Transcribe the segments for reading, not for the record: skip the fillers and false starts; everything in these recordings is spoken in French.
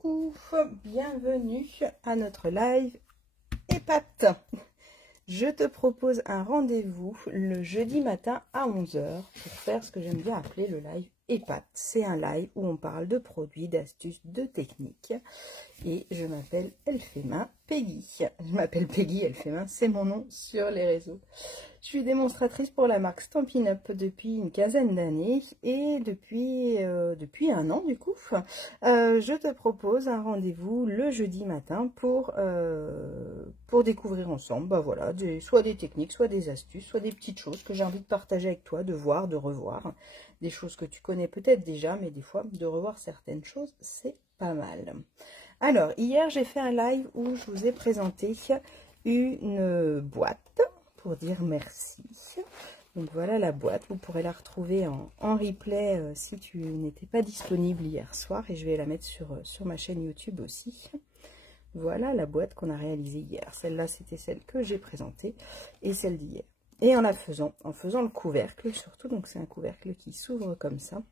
Coucou, bienvenue à notre live Épate. Je te propose un rendez-vous le jeudi matin à 11 h pour faire ce que j'aime bien appeler le live Épate. C'est un live où on parle de produits, d'astuces, de techniques. Et je m'appelle Elle fait main Peggy. Je m'appelle Peggy Elle fait main, c'est mon nom sur les réseaux. Je suis démonstratrice pour la marque Stampin' Up depuis une quinzaine d'années et depuis un an du coup, je te propose un rendez-vous le jeudi matin pour découvrir ensemble, bah voilà, soit des techniques, soit des astuces, soit des petites choses que j'ai envie de partager avec toi, de voir, de revoir, des choses que tu connais peut-être déjà, mais des fois de revoir certaines choses, c'est pas mal. Alors, hier j'ai fait un live où je vous ai présenté une boîte pour dire merci. Donc voilà la boîte, vous pourrez la retrouver en replay si tu n'étais pas disponible hier soir, et je vais la mettre sur ma chaîne YouTube aussi. Voilà la boîte qu'on a réalisée hier. Celle-là, c'était celle que j'ai présentée et celle d'hier. Et en faisant le couvercle surtout, donc c'est un couvercle qui s'ouvre comme ça.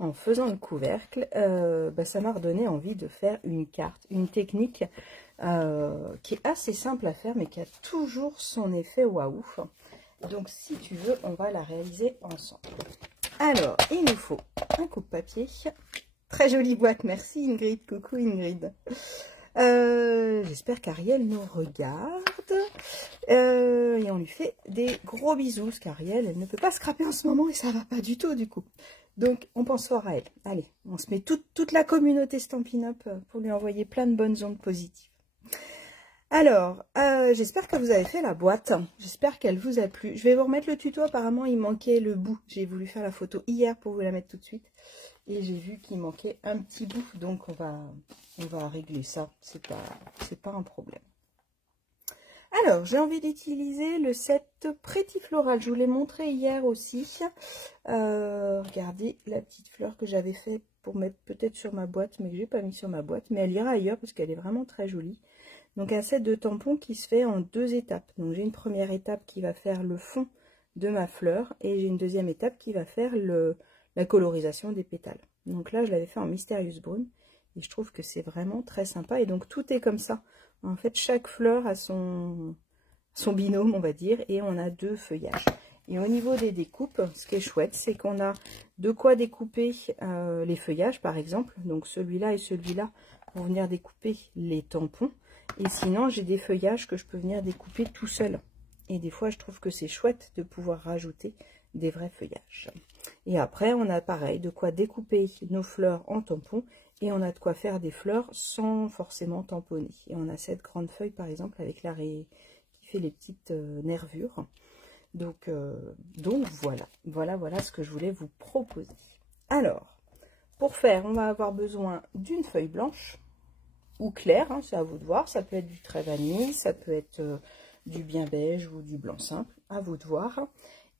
En faisant le couvercle, ça m'a redonné envie de faire une carte, une technique qui est assez simple à faire, mais qui a toujours son effet waouh. Donc, si tu veux, on va la réaliser ensemble. Alors, il nous faut un coupe-papier. Très jolie boîte, merci Ingrid. Coucou Ingrid. J'espère qu'Ariel nous regarde. Et on lui fait des gros bisous, parce qu'Ariel, elle ne peut pas scraper en ce moment et ça va pas du tout du coup. Donc, on pense fort à elle. Allez, on se met toute la communauté Stampin' Up pour lui envoyer plein de bonnes ondes positives. Alors, j'espère que vous avez fait la boîte. J'espère qu'elle vous a plu. Je vais vous remettre le tuto. Apparemment, il manquait le bout. J'ai voulu faire la photo hier pour vous la mettre tout de suite. Et j'ai vu qu'il manquait un petit bout. Donc, on va régler ça. C'est pas un problème. Alors, j'ai envie d'utiliser le set Pretty Floral. Je vous l'ai montré hier aussi. Regardez la petite fleur que j'avais fait pour mettre peut-être sur ma boîte, mais que j'ai pas mis sur ma boîte. Mais elle ira ailleurs parce qu'elle est vraiment très jolie. Donc, un set de tampons qui se fait en 2 étapes. Donc, j'ai une première étape qui va faire le fond de ma fleur. Et j'ai une deuxième étape qui va faire la colorisation des pétales. Donc là, je l'avais fait en Mysterious Brune. Et je trouve que c'est vraiment très sympa. Et donc, tout est comme ça. En fait, chaque fleur a son binôme, on va dire, et on a 2 feuillages. Et au niveau des découpes, ce qui est chouette, c'est qu'on a de quoi découper les feuillages, par exemple. Donc, celui-là et celui-là pour venir découper les tampons. Et sinon, j'ai des feuillages que je peux venir découper tout seul. Et des fois, je trouve que c'est chouette de pouvoir rajouter des vrais feuillages. Et après, on a pareil, de quoi découper nos fleurs en tampons. Et on a de quoi faire des fleurs sans forcément tamponner. Et on a cette grande feuille, par exemple, avec l'arrêt qui fait les petites nervures. Donc voilà. Voilà ce que je voulais vous proposer. Alors, pour faire, on va avoir besoin d'une feuille blanche ou claire, hein, c'est à vous de voir. Ça peut être du trait vanille, ça peut être du bien beige ou du blanc simple, à vous de voir.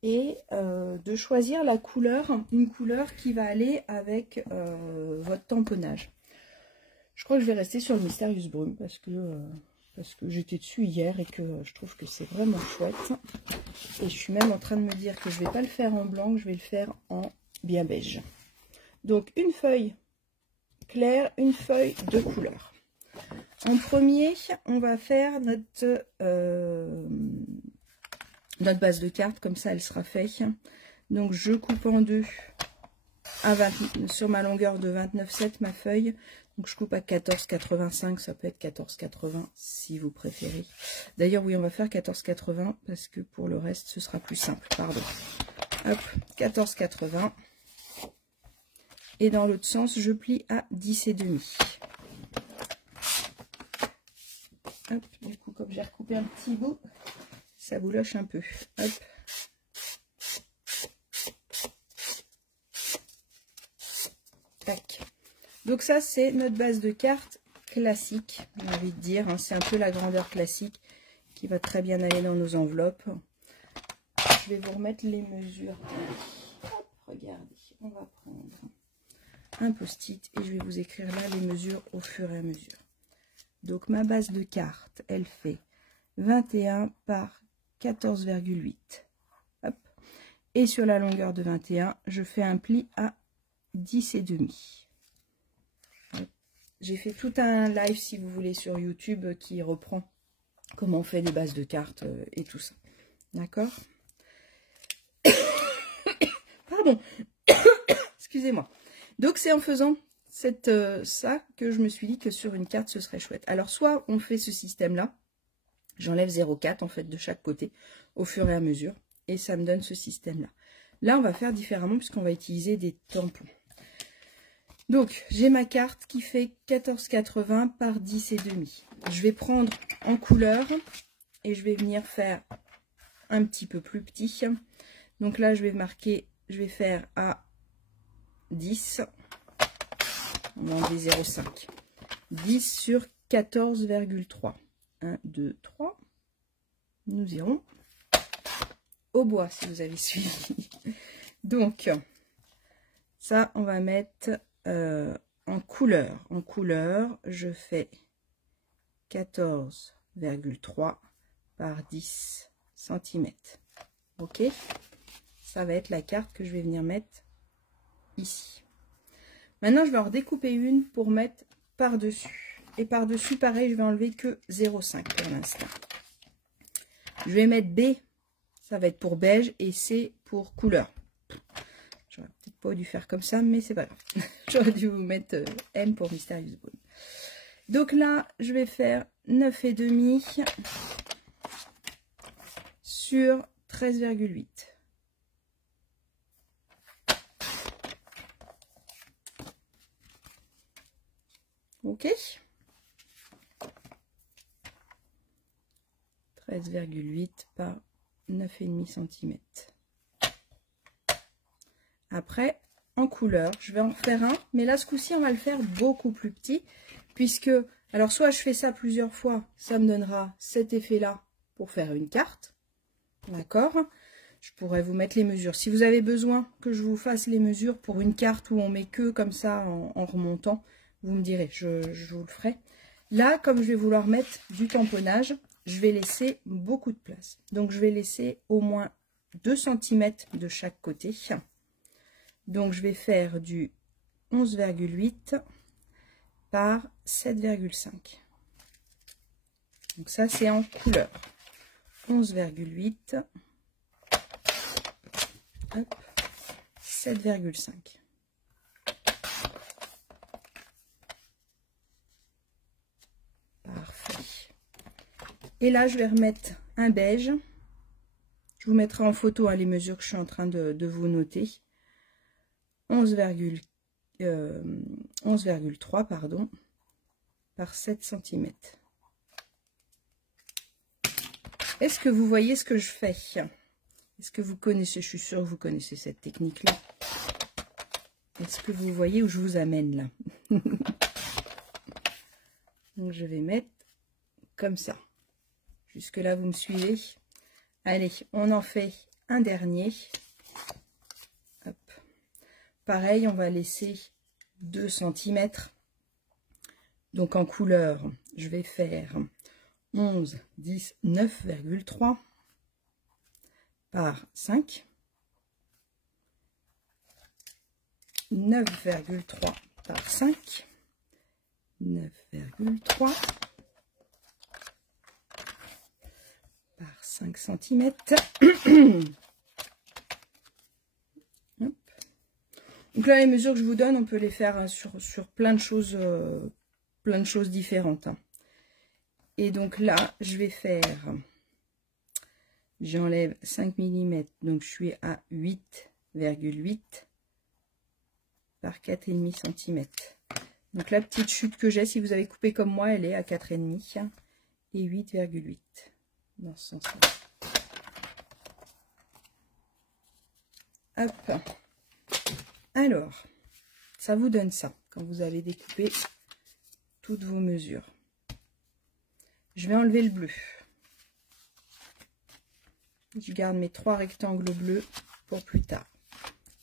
Et de choisir la couleur, une couleur qui va aller avec votre tamponnage. Je crois que je vais rester sur le Mysterious Brune parce que j'étais dessus hier et que je trouve que c'est vraiment chouette. Et je suis même en train de me dire que je ne vais pas le faire en blanc, je vais le faire en bien beige. Donc une feuille claire, une feuille de couleur. En premier, on va faire notre base de carte, comme ça elle sera faite. Donc je coupe en deux sur ma longueur de 29,7 ma feuille. Donc je coupe à 14,85, ça peut être 14,80 si vous préférez. D'ailleurs oui, on va faire 14,80 parce que pour le reste ce sera plus simple, pardon. Hop, 14,80. Et dans l'autre sens, je plie à 10,5. Hop, du coup comme j'ai recoupé un petit bout, ça bouloche un peu. Hop. Tac. Donc ça, c'est notre base de carte classique, j'ai envie de dire. Hein. C'est un peu la grandeur classique qui va très bien aller dans nos enveloppes. Je vais vous remettre les mesures. Hop, regardez, on va prendre un post-it et je vais vous écrire là les mesures au fur et à mesure. Donc ma base de carte, elle fait 21 par 14,8. Hop. Et sur la longueur de 21, je fais un pli à 10,5. J'ai fait tout un live, si vous voulez, sur YouTube qui reprend comment on fait des bases de cartes et tout ça. D'accord? Pardon. Excusez-moi. Donc, c'est en faisant ça que je me suis dit que sur une carte, ce serait chouette. Alors, soit on fait ce système-là. J'enlève 0,4 en fait de chaque côté au fur et à mesure. Et ça me donne ce système-là. Là, on va faire différemment puisqu'on va utiliser des tampons. Donc, j'ai ma carte qui fait 14,80 par 10,5. Je vais prendre en couleur et je vais venir faire un petit peu plus petit. Donc là, je vais marquer, je vais faire à 10. On va enlever 0,5. 10 sur 14,3. 1, 2, 3. Nous irons au bois si vous avez suivi. Donc, ça, on va mettre en couleur. En couleur, je fais 14,3 par 10 cm. Ok? Ça va être la carte que je vais venir mettre ici. Maintenant, je vais en redécouper une pour mettre par-dessus. Et par-dessus, pareil, je vais enlever que 0,5 pour l'instant. Je vais mettre B, ça va être pour beige, et C pour couleur. J'aurais peut-être pas dû faire comme ça, mais c'est pas grave. J'aurais dû vous mettre M pour Mysterious Bone. Donc là, je vais faire 9,5 sur 13,8. Ok? 13,8 par 9,5 cm. Après, en couleur, je vais en faire un, mais là, ce coup-ci, on va le faire beaucoup plus petit, puisque, alors, soit je fais ça plusieurs fois, ça me donnera cet effet-là pour faire une carte, d'accord? Je pourrais vous mettre les mesures. Si vous avez besoin que je vous fasse les mesures pour une carte où on met que comme ça, en remontant, vous me direz, je vous le ferai. Là, comme je vais vouloir mettre du tamponnage, je vais laisser beaucoup de place. Donc, je vais laisser au moins 2 cm de chaque côté. Donc, je vais faire du 11,8 par 7,5. Donc, ça, c'est en couleur. 11,8. 7,5. Parfait. Et là, je vais remettre un beige. Je vous mettrai en photo les mesures que je suis en train de vous noter. 11,3 pardon, par 7 cm. Est-ce que vous voyez ce que je fais? Est-ce que vous connaissez? Je suis sûre que vous connaissez cette technique-là. Est-ce que vous voyez où je vous amène là? Donc, je vais mettre comme ça. Jusque-là, vous me suivez? Allez, on en fait un dernier. Hop. Pareil, on va laisser 2 cm. Donc, en couleur, je vais faire 11, 10, 9,3 par 5. 9,3 par 5. 9,3 par 5 cm. Donc là, les mesures que je vous donne, on peut les faire sur plein de choses différentes. Et donc là, je vais faire, j'enlève 5 mm, donc je suis à 8,8 par 4,5 cm. Donc la petite chute que j'ai, si vous avez coupé comme moi, elle est à 4,5 et 8,8 dans ce sens-là. Hop. Alors, ça vous donne ça quand vous avez découpé toutes vos mesures. Je vais enlever le bleu. Je garde mes 3 rectangles bleus pour plus tard.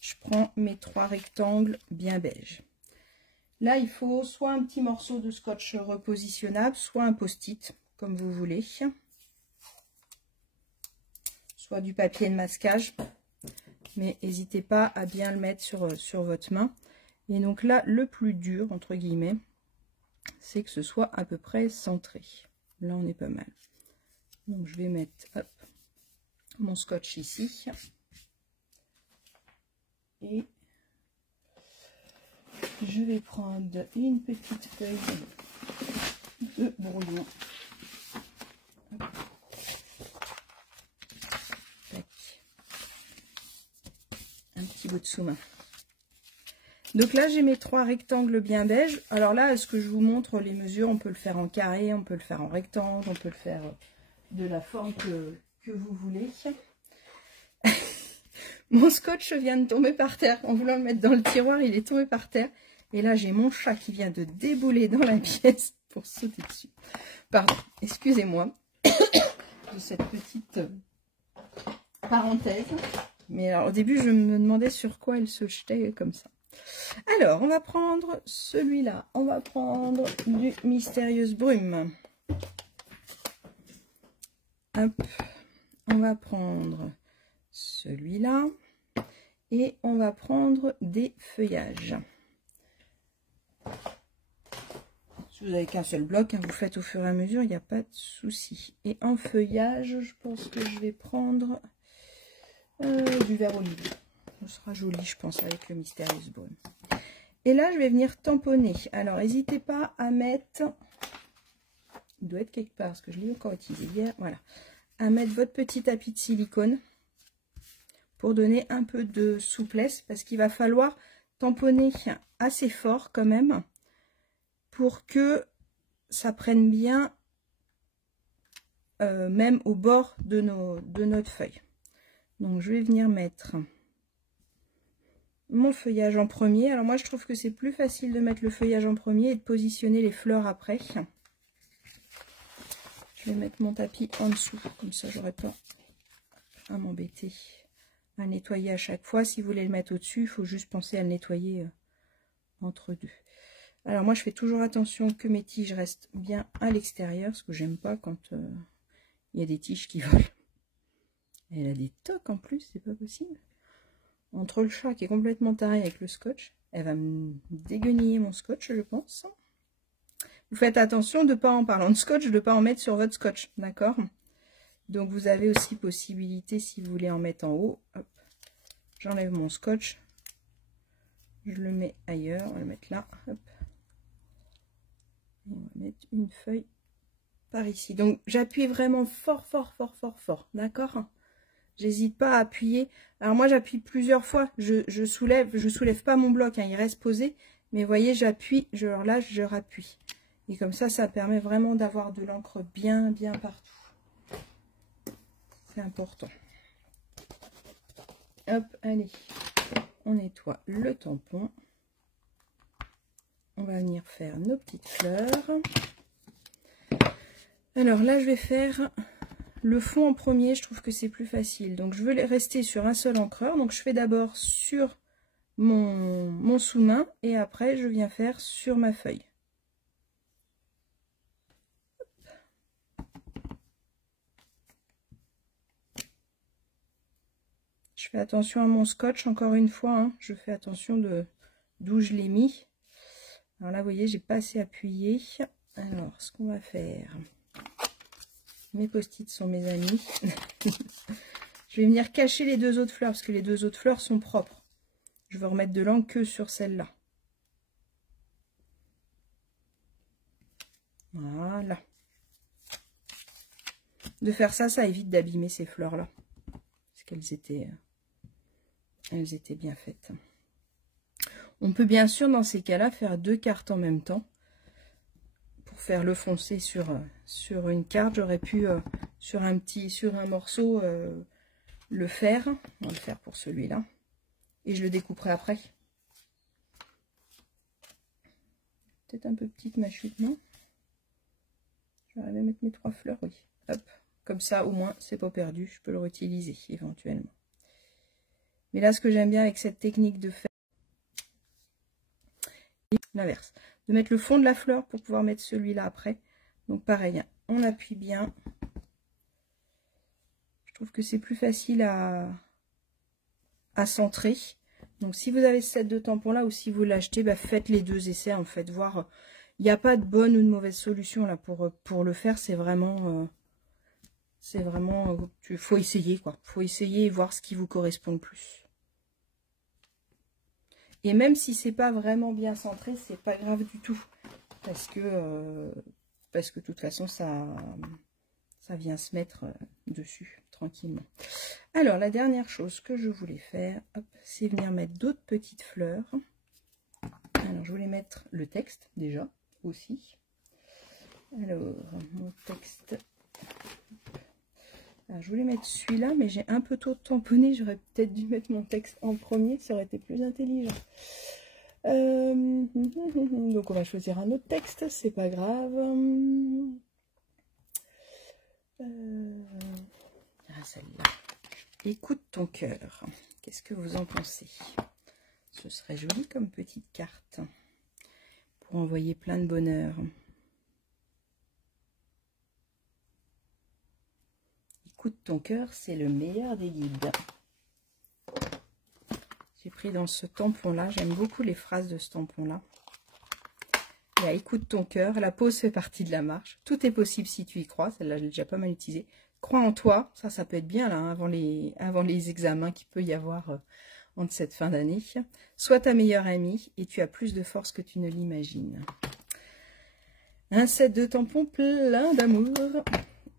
Je prends mes 3 rectangles bien beige. Là, il faut soit un petit morceau de scotch repositionnable, soit un post-it, comme vous voulez. Soit du papier de masquage. Mais n'hésitez pas à bien le mettre sur votre main. Et donc là, le plus dur, entre guillemets, c'est que ce soit à peu près centré. Là, on est pas mal. Donc, je vais mettre hop, mon scotch ici. Et je vais prendre une petite feuille de brouillon. Un petit bout de sous-main. Donc là, j'ai mes 3 rectangles bien beige. Alors là, est-ce que je vous montre les mesures? On peut le faire en carré, on peut le faire en rectangle, on peut le faire de la forme que vous voulez. Mon scotch vient de tomber par terre. En voulant le mettre dans le tiroir, il est tombé par terre. Et là, j'ai mon chat qui vient de débouler dans la pièce pour sauter dessus. Pardon, excusez-moi de cette petite parenthèse. Mais alors, au début, je me demandais sur quoi elle se jetait comme ça. Alors, on va prendre celui-là. On va prendre du Mystérieuse Brume. Hop. On va prendre celui-là. Et on va prendre des feuillages. Si vous n'avez qu'un seul bloc, hein, vous faites au fur et à mesure, il n'y a pas de souci. Et en feuillage, je pense que je vais prendre du vert olive. Ce sera joli, je pense, avec le Mystérieuse Brume. Et là, je vais venir tamponner. Alors, n'hésitez pas à mettre... Il doit être quelque part, parce que je l'ai encore utilisé hier. Voilà. À mettre votre petit tapis de silicone pour donner un peu de souplesse, parce qu'il va falloir tamponner assez fort quand même pour que ça prenne bien même au bord de notre feuille. Donc je vais venir mettre mon feuillage en premier. Alors moi je trouve que c'est plus facile de mettre le feuillage en premier et de positionner les fleurs après. Je vais mettre mon tapis en dessous, comme ça j'aurai pas à m'embêter à nettoyer à chaque fois. Si vous voulez le mettre au-dessus, il faut juste penser à le nettoyer entre deux. Alors moi je fais toujours attention que mes tiges restent bien à l'extérieur, parce que j'aime pas quand il y a des tiges qui volent. Elle a des tocs en plus, c'est pas possible. Entre le chat qui est complètement taré avec le scotch, elle va me dégueniller mon scotch, je pense. Vous faites attention de pas, en parlant de scotch, de pas en mettre sur votre scotch, d'accord? Donc vous avez aussi possibilité, si vous voulez en mettre en haut, j'enlève mon scotch, je le mets ailleurs, on va le mettre là, hop. Et on va mettre une feuille par ici. Donc j'appuie vraiment fort, fort, fort, fort, fort, d'accord? J'hésite pas à appuyer. Alors moi j'appuie plusieurs fois, je soulève pas mon bloc, hein, il reste posé, mais vous voyez, j'appuie, je relâche, je rappuie. Et comme ça permet vraiment d'avoir de l'encre bien, bien partout. C'est important. Hop, allez, on nettoie le tampon. On va venir faire nos petites fleurs. Alors là, je vais faire le fond en premier. Je trouve que c'est plus facile. Donc, je veux rester sur un seul encreur. Donc, je fais d'abord sur mon sous-main et après, je viens faire sur ma feuille. Je fais attention à mon scotch, encore une fois, hein, je fais attention d'où je l'ai mis. Alors là, vous voyez, j'ai pas assez appuyé. Alors, ce qu'on va faire, mes post-it sont mes amis. Je vais venir cacher les deux autres fleurs, parce que les deux autres fleurs sont propres. Je veux remettre de l'encre que sur celle-là. Voilà. De faire ça, ça évite d'abîmer ces fleurs-là. Parce qu'elles étaient... elles étaient bien faites. On peut bien sûr dans ces cas-là faire deux cartes en même temps. Pour faire le foncé sur une carte, j'aurais pu sur un morceau le faire. On va le faire pour celui-là. Et je le découperai après. Peut-être un peu petite ma chute, non? J'arrive à mettre mes 3 fleurs, oui. Hop. Comme ça, au moins, c'est pas perdu. Je peux le réutiliser éventuellement. Mais là, ce que j'aime bien avec cette technique de faire, l'inverse, de mettre le fond de la fleur pour pouvoir mettre celui-là après. Donc pareil, hein, on appuie bien. Je trouve que c'est plus facile à centrer. Donc si vous avez ce set de tampons là ou si vous l'achetez, bah, faites les deux essais en fait, voir. Il n'y a pas de bonne ou de mauvaise solution là pour le faire. C'est vraiment... il faut essayer quoi. Il faut essayer et voir ce qui vous correspond le plus. Et même si c'est pas vraiment bien centré, c'est pas grave du tout. Parce que de toute façon, ça vient se mettre dessus tranquillement. Alors, la dernière chose que je voulais faire, c'est venir mettre d'autres petites fleurs. Alors, je voulais mettre le texte déjà aussi. Alors, mon texte... Alors, je voulais mettre celui-là, mais j'ai un peu trop tamponné. J'aurais peut-être dû mettre mon texte en premier, ça aurait été plus intelligent. Donc, on va choisir un autre texte, c'est pas grave. Celle-là. Écoute ton cœur. Qu'est-ce que vous en pensez? Ce serait joli comme petite carte pour envoyer plein de bonheur. Écoute ton cœur, c'est le meilleur des guides. J'ai pris dans ce tampon-là. J'aime beaucoup les phrases de ce tampon-là. Il y a écoute ton cœur. La pause fait partie de la marche. Tout est possible si tu y crois. Celle-là, je l'ai déjà pas mal utilisée. Crois en toi. Ça peut être bien là, hein, avant les examens qu'il peut y avoir entre cette fin d'année. Sois ta meilleure amie et tu as plus de force que tu ne l'imagines. Un set de tampons plein d'amour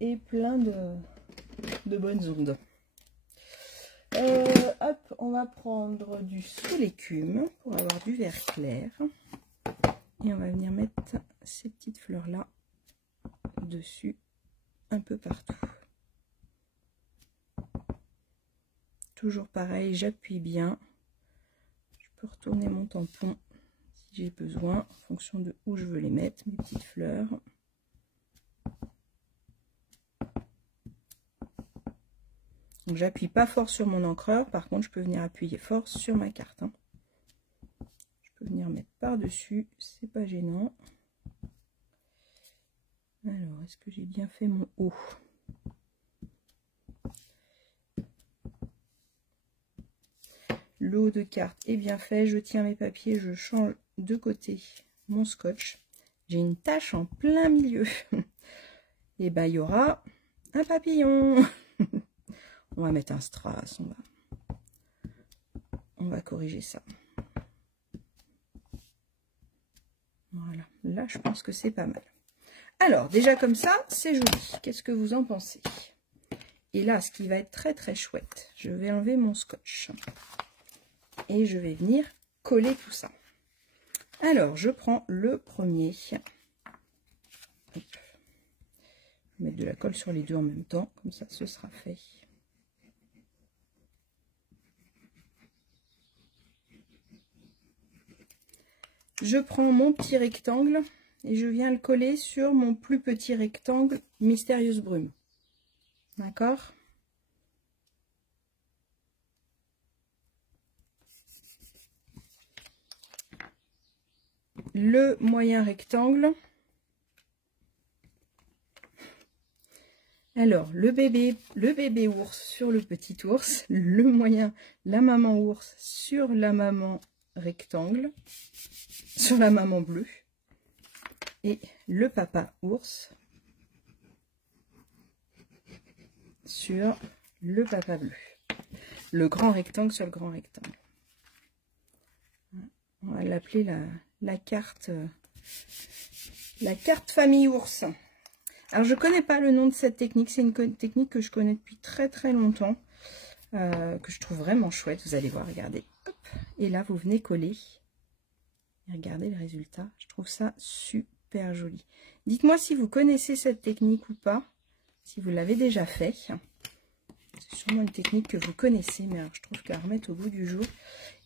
et plein de bonnes ondes. Hop, on va prendre du sous l'écume pour avoir du vert clair. Et on va venir mettre ces petites fleurs-là dessus, un peu partout. Toujours pareil, j'appuie bien. Je peux retourner mon tampon si j'ai besoin, en fonction de où je veux les mettre, mes petites fleurs. Donc j'appuie pas fort sur mon encreur, par contre je peux venir appuyer fort sur ma carte. Hein. Je peux venir mettre par-dessus, c'est pas gênant. Alors, est-ce que j'ai bien fait mon haut? Le haut de carte est bien fait, je tiens mes papiers, je change de côté mon scotch. J'ai une tache en plein milieu. Et ben il y aura un papillon. On va mettre un strass, on va corriger ça. Voilà, là je pense que c'est pas mal. Alors, déjà comme ça, c'est joli. Qu'est-ce que vous en pensez? Et là, ce qui va être très très chouette, je vais enlever mon scotch. Et je vais venir coller tout ça. Alors, je prends le premier. Hop. Je vais mettre de la colle sur les deux en même temps, comme ça ce sera fait. Je prends mon petit rectangle et je viens le coller sur mon plus petit rectangle Mystérieuse Brume. D'accord? Le moyen rectangle. Alors, le bébé ours sur le petit ours. Le moyen, la maman ours sur la maman rectangle. Sur la maman bleue. Et le papa ours sur le papa bleu. Le grand rectangle sur le grand rectangle. On va l'appeler la carte famille ours. Alors je connais pas le nom de cette technique, c'est une technique que je connais depuis très très longtemps, que je trouve vraiment chouette. Vous allez voir, regardez. Hop. Et là vous venez coller. Et regardez le résultat. Je trouve ça super joli. Dites-moi si vous connaissez cette technique ou pas, si vous l'avez déjà fait. C'est sûrement une technique que vous connaissez, mais alors je trouve qu'à remettre au goût du jour.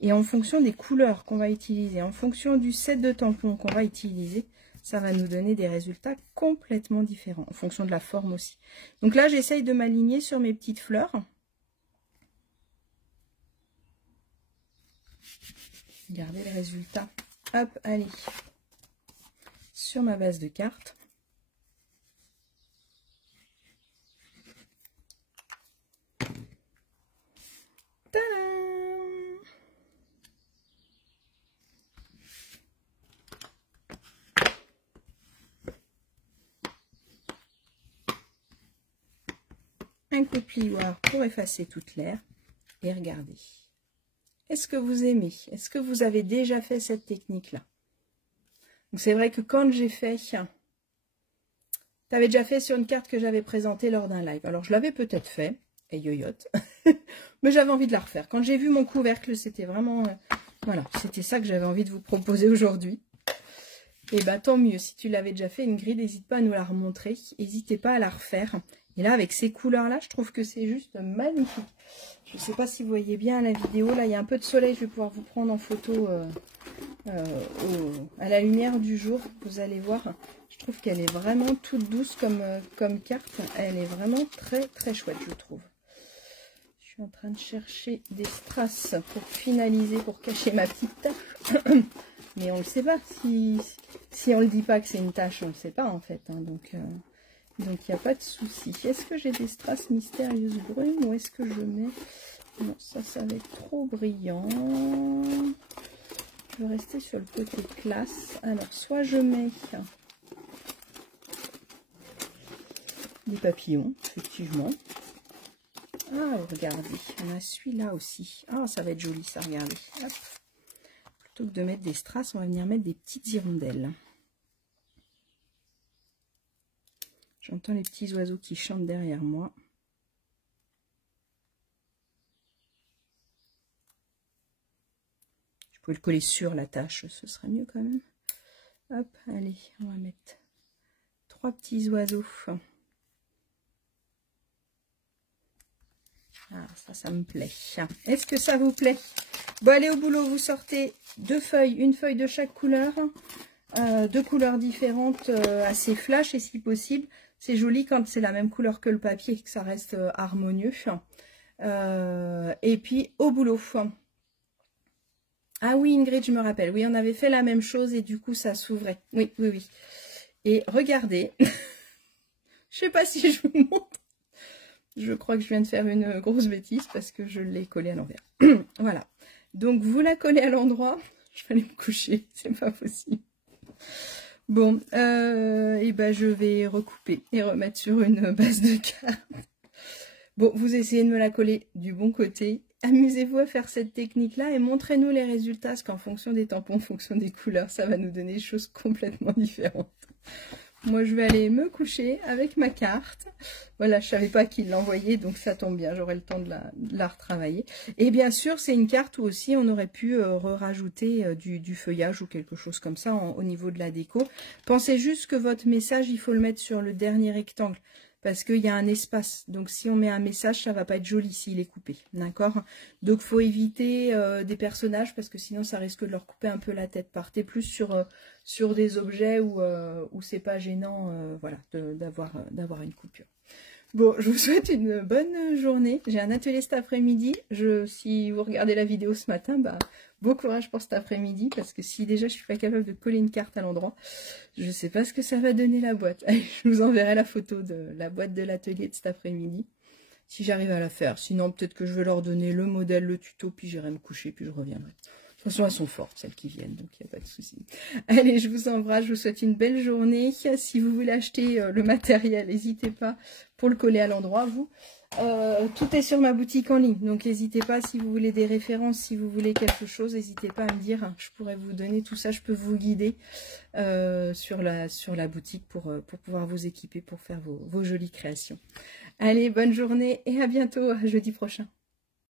Et en fonction des couleurs qu'on va utiliser, en fonction du set de tampons qu'on va utiliser, ça va nous donner des résultats complètement différents, en fonction de la forme aussi. Donc là, j'essaye de m'aligner sur mes petites fleurs. Regardez le résultat. Hop, allez. Sur ma base de cartes. un coup de plioir pour effacer toute l'air. Et regardez. Est-ce que vous aimez? Est-ce que vous avez déjà fait cette technique-là? Donc c'est vrai que quand j'ai fait... Tu avais déjà fait sur une carte que j'avais présentée lors d'un live. Alors je l'avais peut-être fait, et yoyote, mais j'avais envie de la refaire. Quand j'ai vu mon couvercle, c'était vraiment... voilà, c'était ça que j'avais envie de vous proposer aujourd'hui. Et bah tant mieux, si tu l'avais déjà fait, Ingrid, n'hésite pas à nous la remontrer. N'hésitez pas à la refaire. Et là, avec ces couleurs-là, je trouve que c'est juste magnifique. Je ne sais pas si vous voyez bien la vidéo. Là, il y a un peu de soleil. Je vais pouvoir vous prendre en photo à la lumière du jour. Vous allez voir. Je trouve qu'elle est vraiment toute douce comme carte. Elle est vraiment très, très chouette, je trouve. Je suis en train de chercher des strass pour finaliser, pour cacher ma petite tache. Mais on ne le sait pas. Si on ne le dit pas que c'est une tache, on ne le sait pas, en fait. Hein. Donc, il n'y a pas de souci. Est-ce que j'ai des strass mystérieuses brunes ou est-ce que je mets... Non, ça va être trop brillant. Je vais rester sur le côté classe. Alors, soit je mets des papillons, effectivement. Ah, regardez, on a celui-là aussi. Ah, ça va être joli, ça, regardez. Hop. Plutôt que de mettre des strass, on va venir mettre des petites hirondelles. J'entends les petits oiseaux qui chantent derrière moi. Je peux le coller sur la tâche, ce serait mieux quand même. Hop, allez, on va mettre 3 petits oiseaux. Ah, ça me plaît. Est-ce que ça vous plaît? Bon, allez au boulot, vous sortez 2 feuilles, une feuille de chaque couleur. 2 couleurs différentes, assez flash et si possible. C'est joli quand c'est la même couleur que le papier et que ça reste harmonieux. Et puis au boulot. Ah oui, Ingrid, je me rappelle. Oui, on avait fait la même chose et du coup ça s'ouvrait. Oui, oui, oui. Et regardez. Je sais pas si je vous montre. Je crois que je viens de faire une grosse bêtise parce que je l'ai collée à l'envers. Voilà. Donc vous la collez à l'endroit. Je vais aller me coucher. C'est pas possible. Bon, et ben je vais recouper et remettre sur une base de cartes. Bon, vous essayez de me la coller du bon côté. Amusez-vous à faire cette technique-là et montrez-nous les résultats, parce qu'en fonction des tampons, en fonction des couleurs, ça va nous donner des choses complètement différentes. Moi, je vais aller me coucher avec ma carte. Voilà, je ne savais pas qui l'envoyait, donc ça tombe bien, j'aurai le temps de la retravailler. Et bien sûr, c'est une carte où aussi on aurait pu rajouter du feuillage ou quelque chose comme ça au niveau de la déco. Pensez juste que votre message, il faut le mettre sur le dernier rectangle, parce qu'il y a un espace. Donc, si on met un message, ça ne va pas être joli s'il est coupé, d'accord? Donc, il faut éviter des personnages, parce que sinon, ça risque de leur couper un peu la tête. Partez plus sur des objets où c'est pas gênant voilà, d'avoir une coupure. Bon, je vous souhaite une bonne journée. J'ai un atelier cet après-midi. Si vous regardez la vidéo ce matin, bah, bon courage pour cet après-midi, parce que si déjà je suis pas capable de coller une carte à l'endroit, je sais pas ce que ça va donner la boîte. Allez, je vous enverrai la photo de la boîte de l'atelier de cet après-midi, si j'arrive à la faire. Sinon, peut-être que je vais leur donner le modèle, le tuto, puis j'irai me coucher, puis je reviendrai. De toute façon, elles sont fortes, celles qui viennent, donc il n'y a pas de souci. Allez, je vous embrasse, je vous souhaite une belle journée. Si vous voulez acheter le matériel, n'hésitez pas pour le coller à l'endroit, vous. Tout est sur ma boutique en ligne, donc n'hésitez pas si vous voulez des références, si vous voulez quelque chose, n'hésitez pas à me dire. Je pourrais vous donner tout ça, je peux vous guider sur la boutique pour pouvoir vous équiper, pour faire vos jolies créations. Allez, bonne journée et à bientôt, à jeudi prochain.